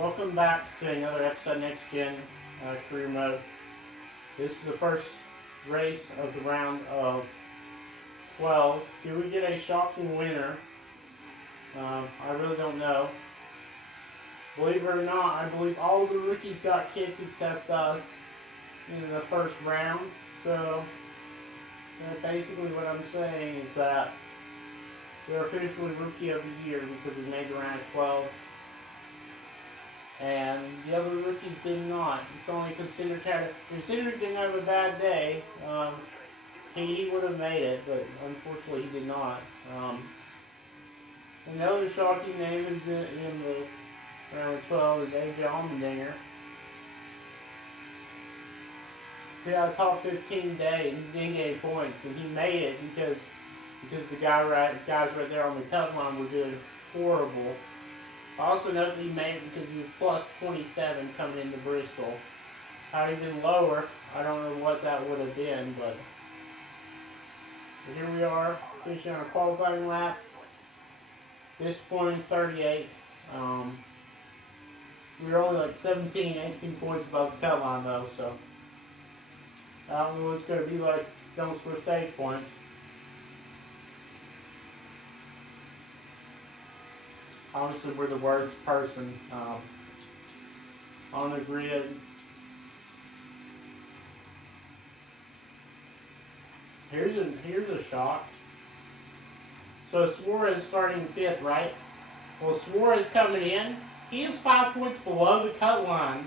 Welcome back to another episode of Next Gen Career Mode. This is the first race of the round of 12. Do we get a shocking winner? I really don't know. Believe it or not, I believe all the rookies got kicked except us in the first round. So, basically what I'm saying is that we're officially Rookie of the Year because we made the round of 12. And the other rookies did not. It's only because Cindric didn't have a bad day. He would have made it, but unfortunately he did not. Another shocking name who's in the round of 12 is AJ Allmendinger. He had a top 15 day and he didn't get any points, and he made it because the guys right there on the cut line were doing horrible. I also note that he made it because he was plus 27 coming into Bristol. Had he been lower, I don't know what that would have been, but here we are, finishing our qualifying lap. Disappointing 38th. We were only like 17, 18 points above the cut line though, so I don't know what it's going to be like. Don't score stage points. Honestly, we're the worst person on the grid. Here's a shock. So Suarez starting 5th, right? Well, Suarez coming in, he is 5 points below the cut line.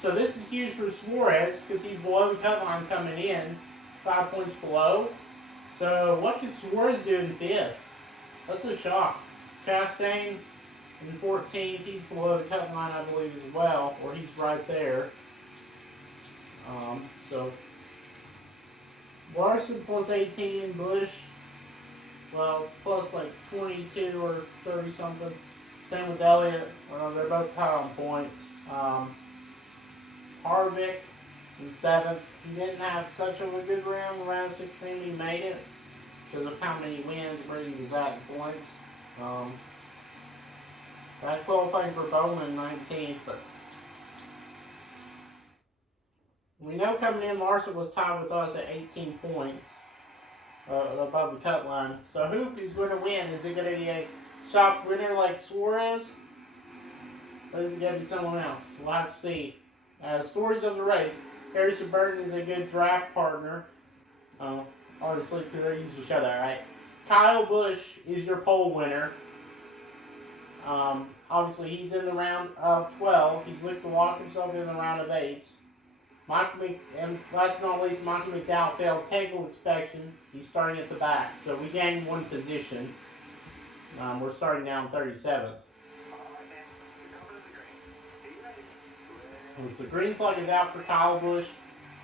So this is huge for Suarez because he's below the cut line coming in, 5 points below. So what can Suarez do in 5th? That's a shock. Chastain in 14th, he's below the cut line, I believe, as well, or he's right there. So Larson plus 18, Bush, well, plus like 22 or 30 something. Same with Elliott. They're both tied on points. Harvick in 7th. He didn't have such a good round 16. He made it because of how many wins, where he was at in points. That qualifying for Bowman 19th, but we know coming in Larson was tied with us at 18 points above the cut line. So who is going to win? Is it going to be a shock winner like Suarez? Or is it going to be someone else? We'll have to see. Stories of the race. Harrison Burton is a good draft partner. Obviously, because they usually show that, right? Kyle Busch is your pole winner. Obviously, he's in the round of 12. He's looked to lock himself in the round of 8. And last but not least, Michael McDowell failed technical inspection. He's starting at the back. So we gained 1 position. We're starting down 37th. And so the green flag is out for Kyle Busch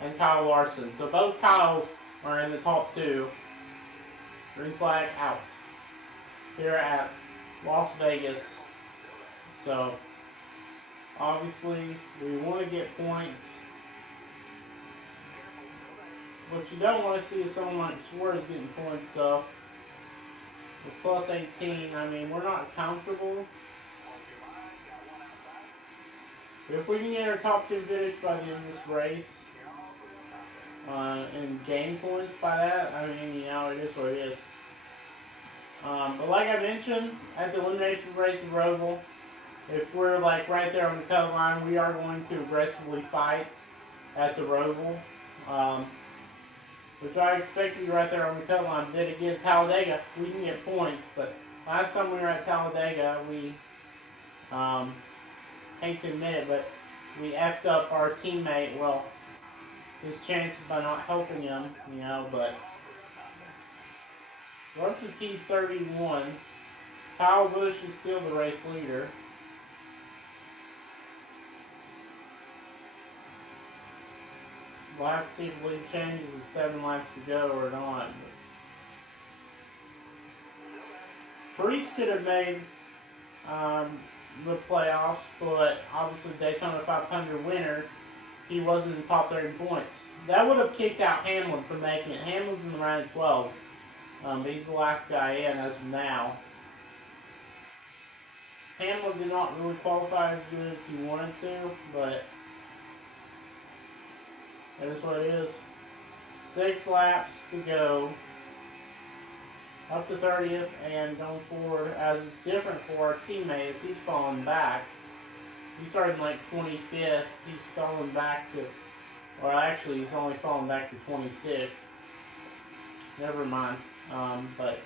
and Kyle Larson. So both Kyles are in the top 2. Green flag out. Here at Las Vegas. So obviously we want to get points. What you don't want to see is someone like Suarez getting points though. With plus 18, I mean, we're not comfortable. But if we can get our top 2 finish by the end of this race and gain points by that, I mean, you know, it is what it is. But like I mentioned, at the elimination race in Roval, if we're like right there on the cut line, we are going to aggressively fight at the Roval. Which I expect to be right there on the cut line. But then again, Talladega, we can get points. But last time we were at Talladega, we, hate to admit it, but we effed up our teammate. Well, his chances by not helping him, you know, but we're up to P31. Kyle Busch is still the race leader. We'll have to see if the lead changes with 7 laps to go or not. Priest could have made the playoffs, but obviously Daytona 500 winner, he wasn't in the top 30 points. That would have kicked out Hamlin from making it. Hamlin's in the round of 12. But he's the last guy in as of now. Hamlin did not really qualify as good as he wanted to, but that is what it is. 6 laps to go. Up to 30th and going forward, as it's different for our teammates. He's falling back. He started in like 25th. He's falling back to, well, actually, he's only falling back to 26th. Never mind. But,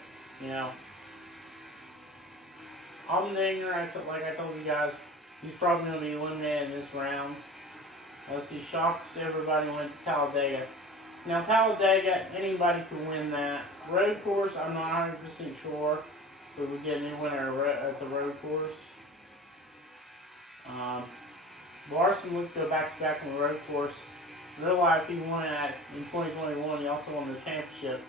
you know, Allmendinger, like I told you guys, he's probably going to be eliminated in this round. Unless he shocks everybody and went to Talladega. Now, Talladega, anybody could win that. Road course, I'm not 100% sure if we get a new winner at the road course. Larson looked to go back-to-back on the road course. In real life, he won that in 2021. He also won the championship.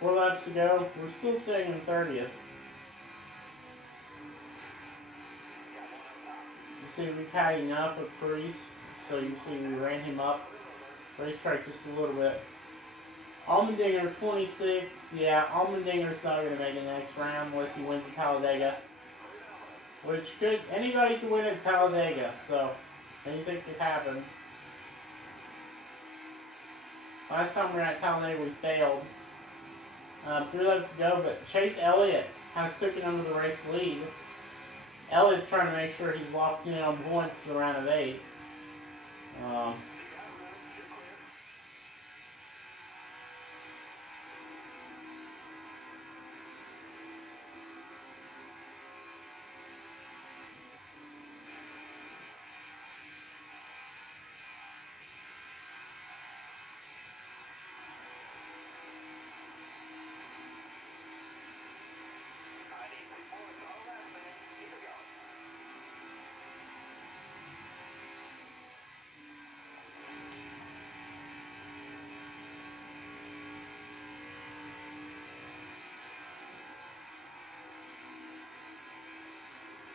Four laps to go. We're still sitting in 30th. You see, we've had enough of Priest, so you see we ran him up racetrack just a little bit. Allmendinger 26. Yeah, Allmendinger's not going to make it next round unless he wins at Talladega. Which could, anybody could win at Talladega, so anything could happen. Last time we were at Talladega, we failed. 3 laps to go, but Chase Elliott has taken under the race lead. Elliott's trying to make sure he's locked in on points to the round of 8.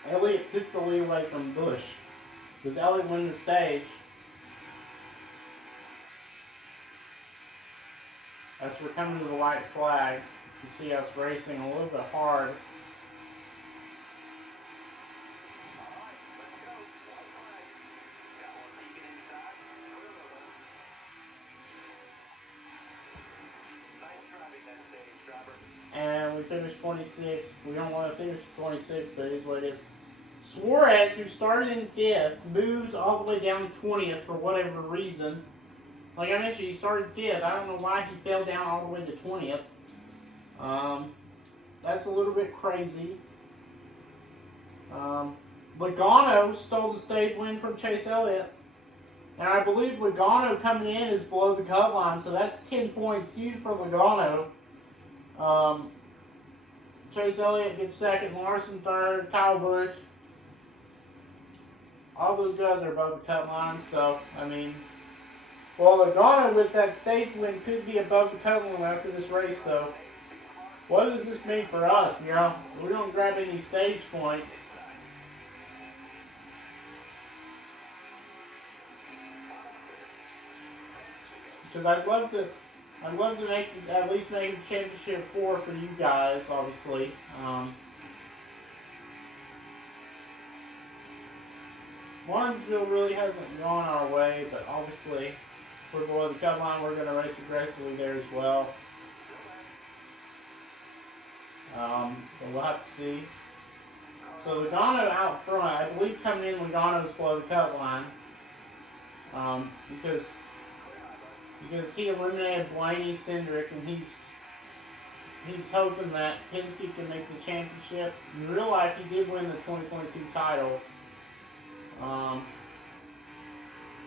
Elliott took the lead away from Busch. Does Elliott win the stage? As we're coming to the white flag, you see us racing a little bit hard. And we finished 26. We don't want to finish 26, but it is what it is. Suarez, who started in 5th, moves all the way down to 20th for whatever reason. Like I mentioned, he started 5th. I don't know why he fell down all the way to 20th. That's a little bit crazy. Logano stole the stage win from Chase Elliott. And I believe Logano coming in is below the cut line, so that's 10 points huge for Logano. Chase Elliott gets 2nd, Larson 3rd, Kyle Busch. All those guys are above the cut line, so, I mean, well, Logano with that stage win could be above the cut line after this race, though. What does this mean for us, you know? We don't grab any stage points. Because I'd love to make at least make a championship 4 for you guys, obviously. Martinsville really hasn't gone our way, but obviously, if we're below the cut line, we're going to race aggressively there as well. But we'll have to see. So Logano out front, I believe coming in, Logano's below the cut line. Because he eliminated Blaney Cindric, and he's hoping that Penske can make the championship. In real life, he did win the 2022 title.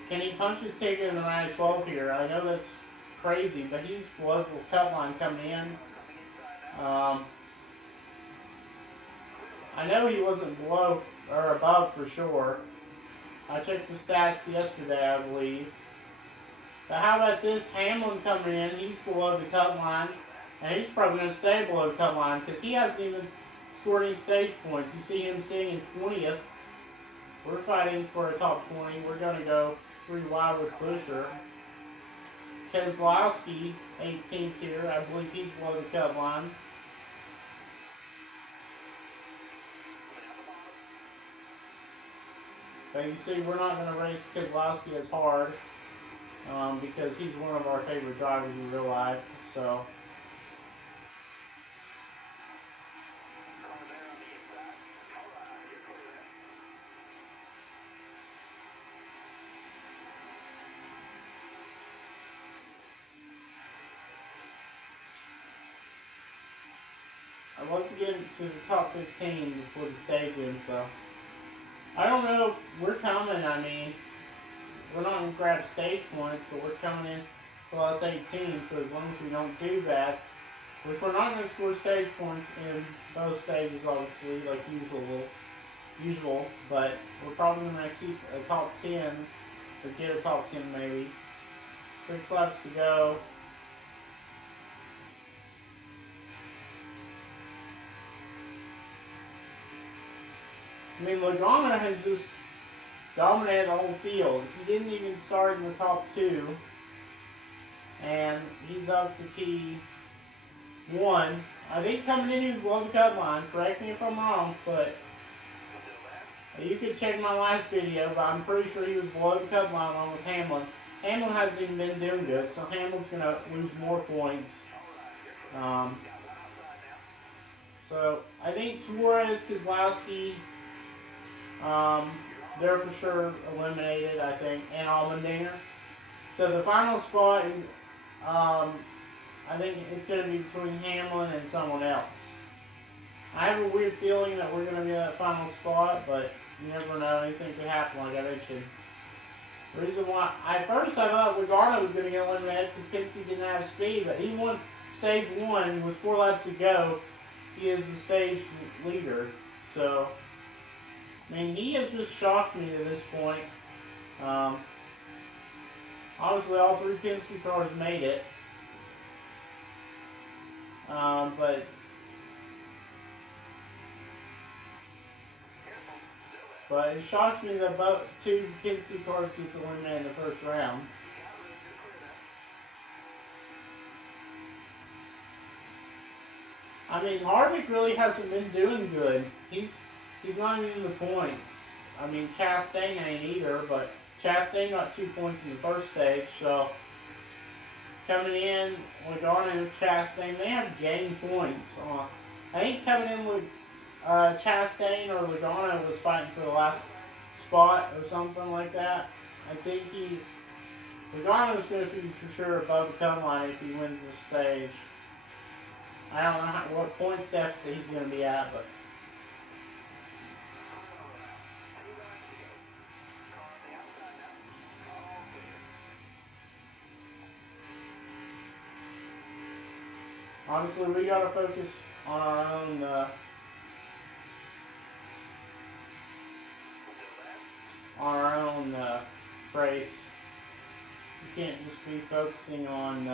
Can he punch his ticket in the round of 12 here? I know that's crazy, but he's below the cut line coming in. I know he wasn't below or above for sure. I checked the stats yesterday, I believe. But how about this? Hamlin coming in, he's below the cut line. And he's probably going to stay below the cut line because he hasn't even scored any stage points. You see him sitting in 20th. We're fighting for a top 20. We're going to go 3 wide with Busher. Keselowski, 18th here. I believe he's below the cut line. But you see, we're not going to race Keselowski as hard because he's one of our favorite drivers in real life. So. I'd love to get into the top 15 before the stage ends, so. I don't know if we're coming, I mean, we're not going to grab stage points, but we're coming in plus 18, so as long as we don't do that, which we're not going to score stage points in those stages, obviously, like usual, but we're probably going to keep a top 10, or get a top 10 maybe. 6 laps to go. I mean, Logano has just dominated the whole field. He didn't even start in the top 2. And he's up to P1. I think coming in he was below the cut line. Correct me if I'm wrong, but you could check my last video, but I'm pretty sure he was below the cut line along with Hamlin. Hamlin hasn't even been doing good, so Hamlin's going to lose more points. So I think Suarez, Keselowski, they're for sure eliminated, I think, and Allmendinger. So the final spot is, I think it's going to be between Hamlin and someone else. I have a weird feeling that we're going to be at that final spot, but you never know. Anything could happen, like I mentioned. The reason why, at first I thought Logano was going to get eliminated because Penske didn't have speed, but he won stage 1 with 4 laps to go. He is the stage leader, so. I mean, he has just shocked me to this point. Obviously, all 3 Penske cars made it. But it shocks me that both 2 Penske cars gets eliminated in the first round. I mean, Harvick really hasn't been doing good. He's not even in the points. I mean, Chastain ain't either, but Chastain got 2 points in the first stage, so coming in, Logano and Chastain, they have gained points. I think coming in with Chastain or Logano was fighting for the last spot or something like that. I think Logano's going to be for sure above the cut line if he wins this stage. I don't know what points deficit he's going to be at, but. Honestly, we gotta focus on our own race. You can't just be focusing on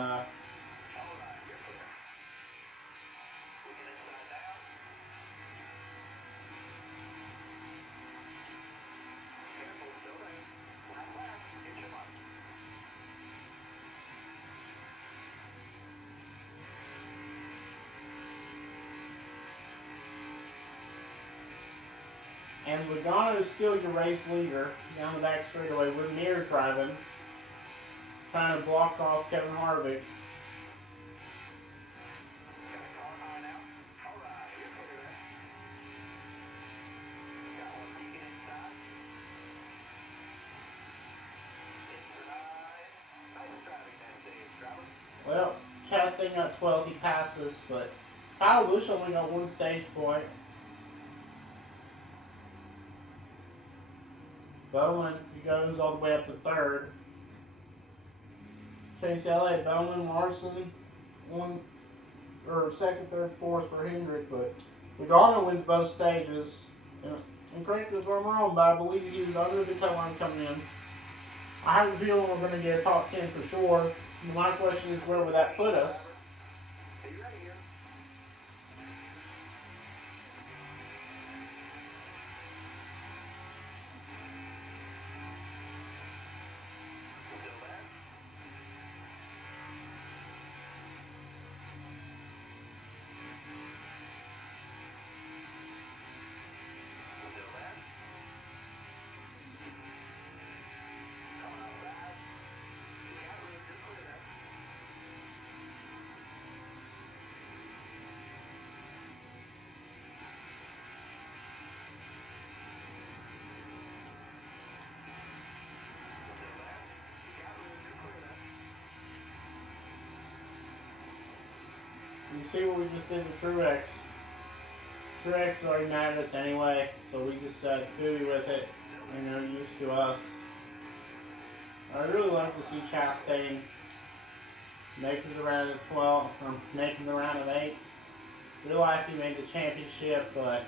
and Logano is still your race leader down the back straightaway with Mir driving, trying to block off Kevin Harvick. Well, Chastain got 12th, he passes, but Kyle Busch only got 1 stage point. Bowman, he goes all the way up to 3rd. Chase Elliott, Bowman, Larson, 2nd, 3rd, 4th for Hendrick, but Logano wins both stages. And correct me if I'm wrong, but I believe he was under the cut line coming in. I have a feeling we're going to get a top 10 for sure. My question is, where would that put us? You see what we just did to Truex. Truex is already mad at us anyway, so we just said fooey with it, and they're used to us. I'd really like to see Chastain making the round of 12, or making the round of 8. Real life, he made the championship, but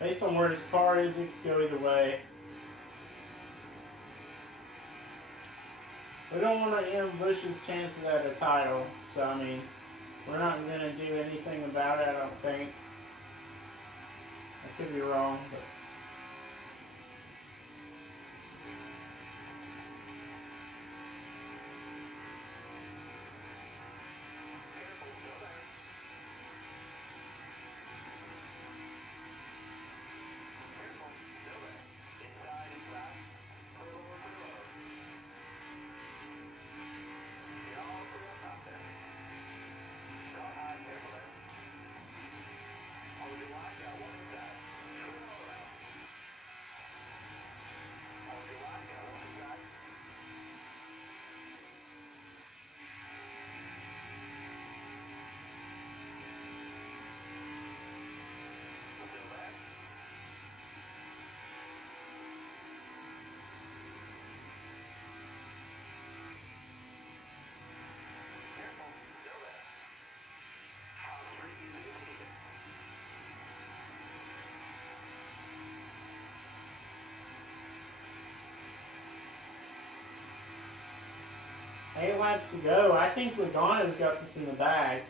based on where his car is, it could go either way. We don't want to end Bush's chances at a title, so I mean, we're not going to do anything about it, I don't think. I could be wrong, but. Eight laps to go. I think Logano's got this in the bag.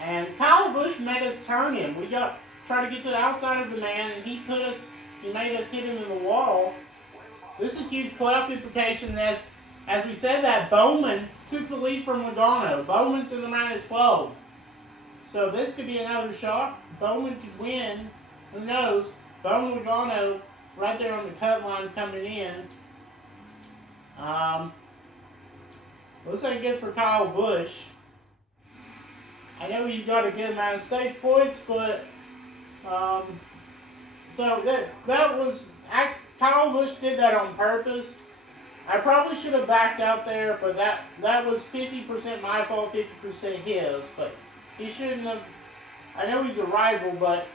And Kyle Busch made us turn him. We tried to get to the outside of the man, and he made us hit him in the wall. This is huge playoff implications. As we said that, Bowman took the lead from Logano. Bowman's in the round of 12. So this could be another shock. Bowman could win. Who knows? Bowman Logano right there on the cut line coming in. Looks like good for Kyle Busch. I know he got a good amount of stage points, but so that was Kyle Busch did that on purpose. I probably should have backed out there, but that was 50% my fault, 50% his. But he shouldn't have. I know he's a rival, but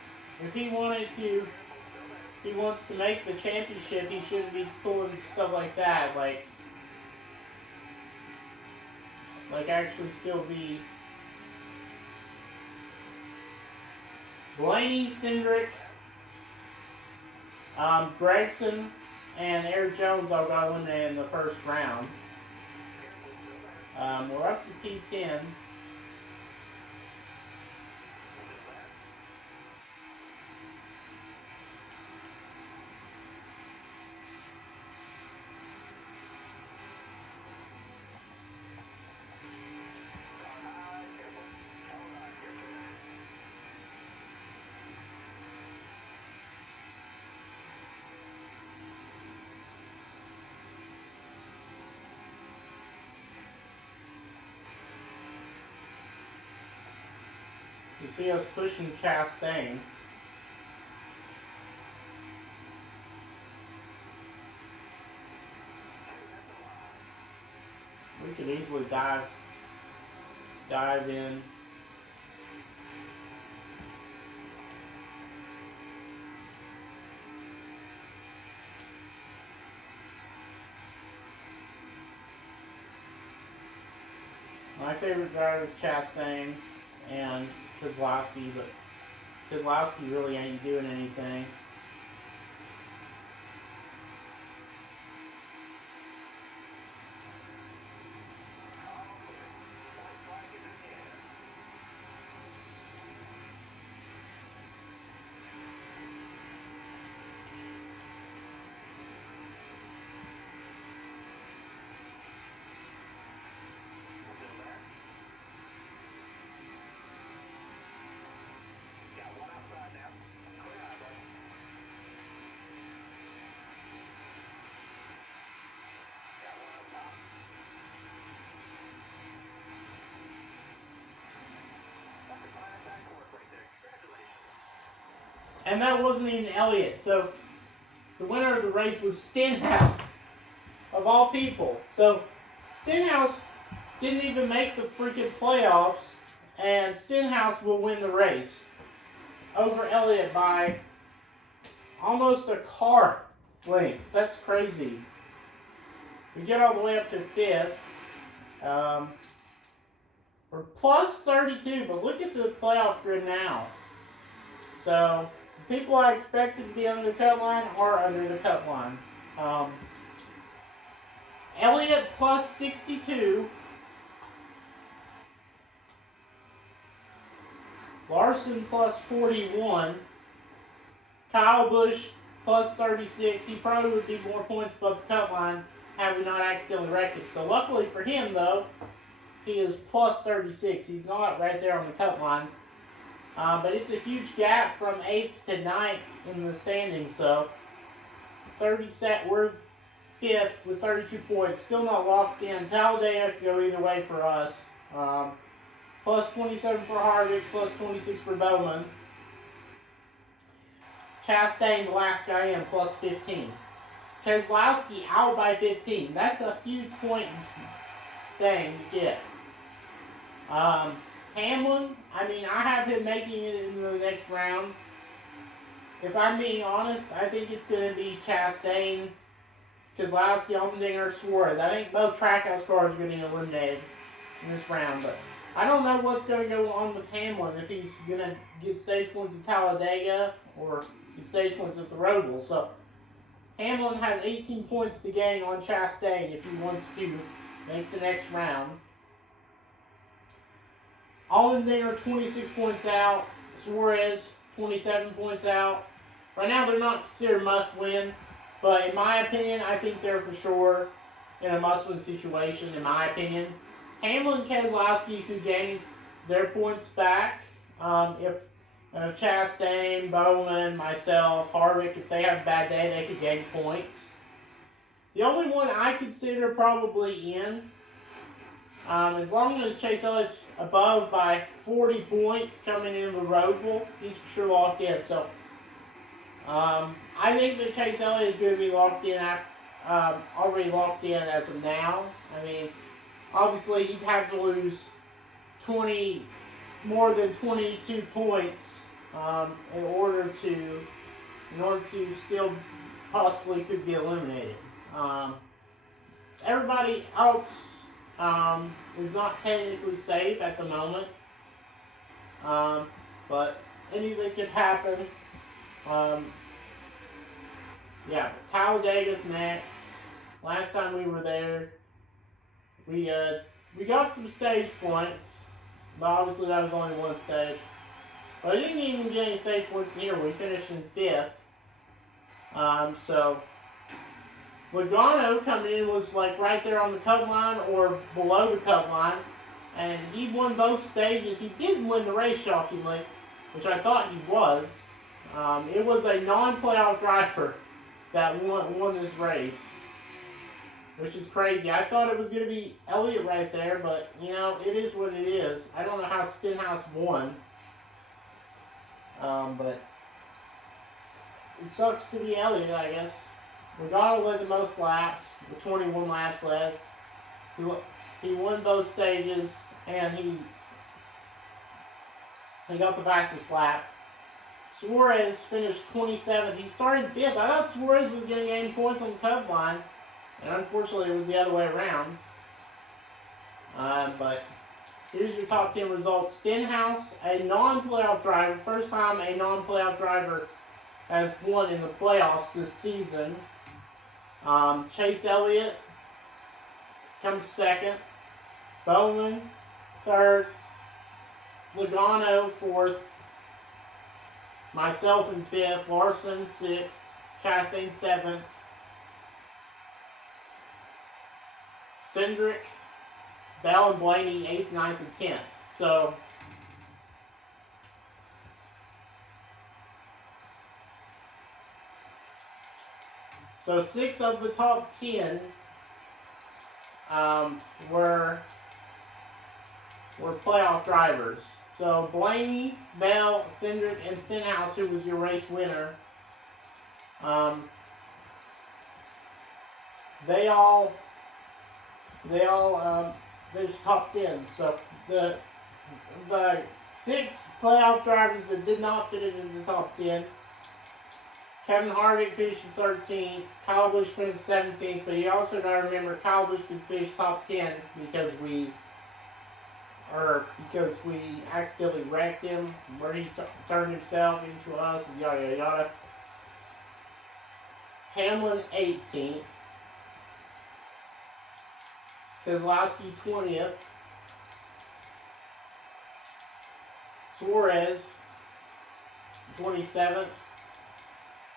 if he wants to make the championship, he shouldn't be pulling stuff like that. Like actually still be Blaney, Cindric, Gregson, and Eric Jones all got eliminated in the first round. We're up to P10. You see us pushing Chastain. We could easily dive in. My favorite driver is Chastain and Keselowski, but Keselowski really ain't doing anything. And that wasn't even Elliott. So the winner of the race was Stenhouse, of all people. So Stenhouse didn't even make the freaking playoffs, and Stenhouse will win the race over Elliott by almost a car length. That's crazy. We get all the way up to 5th. We're plus 32, but look at the playoff grid now. So the people I expected to be under the cut line are under the cut line. Elliott plus 62. Larson plus 41. Kyle Busch plus 36. He probably would be more points above the cut line had we not accidentally wrecked it. So luckily for him, though, he is plus 36. He's not right there on the cut line. But it's a huge gap from 8th to 9th in the standings. So we're 5th with 32 points. Still not locked in. Talladega could go either way for us. Plus 27 for Harvick, plus 26 for Bowman. Chastain, the last guy in, plus 15. Keselowski out by 15. That's a huge point thing to get. Hamlin, I mean, I have him making it into the next round. If I'm being honest, I think it's going to be Chastain, Keselowski, Allmendinger, Suarez. I think both Trackhouse cars are getting eliminated in this round, but I don't know what's going to go on with Hamlin, if he's going to get stage points at Talladega or get stage points at the Roval. So Hamlin has 18 points to gain on Chastain if he wants to make the next round. Allmendinger 26 points out. Suarez 27 points out. Right now they're not considered must-win, but in my opinion, I think they're for sure in a must-win situation, in my opinion. Hamlin and Keselowski could gain their points back if Chastain, Bowman, myself, Harvick, if they have a bad day, they could gain points. The only one I consider probably in, as long as Chase Elliott's above by 40 points coming into the Roval, he's for sure locked in. So I think that Chase Elliott is going to be locked in, already locked in as of now. I mean, obviously he'd have to lose more than 22 points in order to still possibly could get eliminated. Everybody else is not technically safe at the moment, but anything could happen. Yeah, Talladega's next. Last time we were there, we got some stage points, but obviously that was only one stage. But I didn't even get any stage points here. We finished in 5th. So Logano coming in was like right there on the cut line or below the cut line, and he won both stages. He didn't win the race, shockingly, which I thought he was. It was a non-playoff driver that won this race, which is crazy. I thought it was going to be Elliott right there, but, you know, it is what it is. I don't know how Stenhouse won, but it sucks to be Elliott, I guess. Logano led the most laps, with 21 laps led. He won both stages, and he got the fastest lap. Suarez finished 27th. He started 5th. I thought Suarez was going to gain points on the cut line, and unfortunately it was the other way around. But here's your top 10 results. Stenhouse, a non-playoff driver. First time a non-playoff driver has won in the playoffs this season. Chase Elliott comes 2nd. Bowman 3rd. Logano 4th. Myself in 5th. Larson 6th. Chastain 7th. Cindric, Bell, and Blaney 8th, 9th, and 10th. So 6 of the top 10 were playoff drivers. So Blaney, Bell, Cindric, and Stenhouse, who was your race winner, they all finished top 10. So the 6 playoff drivers that did not finish in the top 10. Kevin Harvick finished 13th. Kyle Busch finished 17th. But you also got to remember Kyle Busch did finish top 10 because we accidentally wrecked him, where he turned himself into us, and yada yada yada. Hamlin 18th. Keselowski 20th. Suarez 27th.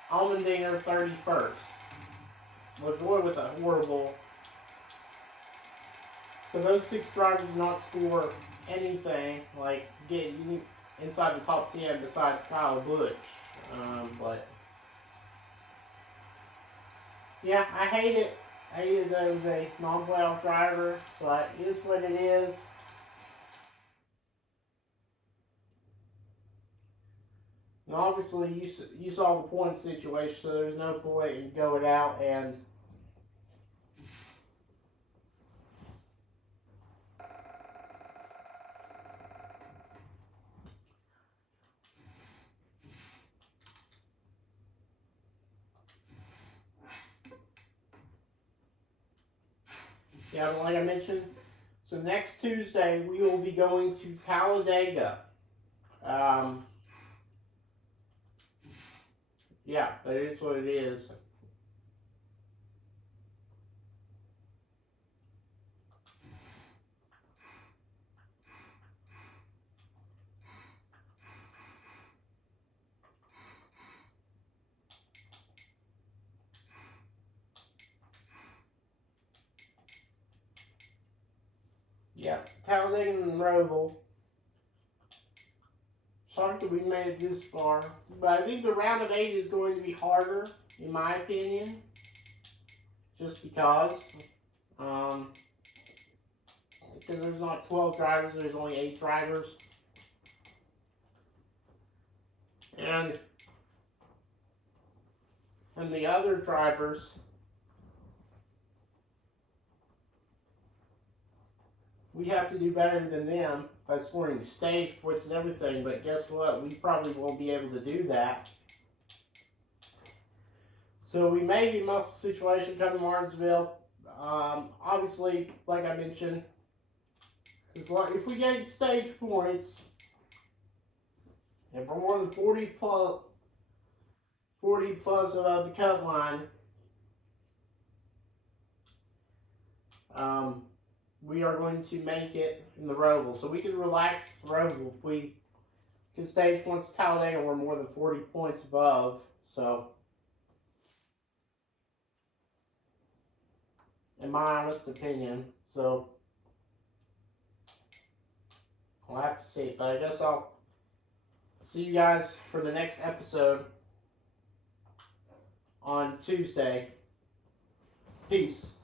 Allmendinger 31st. LaJoy with a horrible. So those 6 drivers did not score anything like getting inside the top 10 besides Kyle Busch. But yeah, I hate it. I hated that it was a non-playoff driver, but it is what it is. And obviously, you saw the point situation, so there's no point in going out and yeah, but like I mentioned, so next Tuesday we will be going to Talladega. Yeah, that is what it is. Yeah, Talladega and Roval. Shocked that we made it this far. But I think the round of 8 is going to be harder, in my opinion. Just because. Because there's not 12 drivers, there's only 8 drivers. And the other drivers, we have to do better than them by scoring stage points and everything, but guess what? We probably won't be able to do that. So we may be muscle situation coming to Martinsville. Obviously, like I mentioned, if we get stage points, if we're more than 40 plus above the cut line, we are going to make it in the Roval. So we can relax the Roval if we can stage points Talladega, we're more than 40 points above. So, in my honest opinion, so I'll have to see. But I guess I'll see you guys for the next episode on Tuesday. Peace.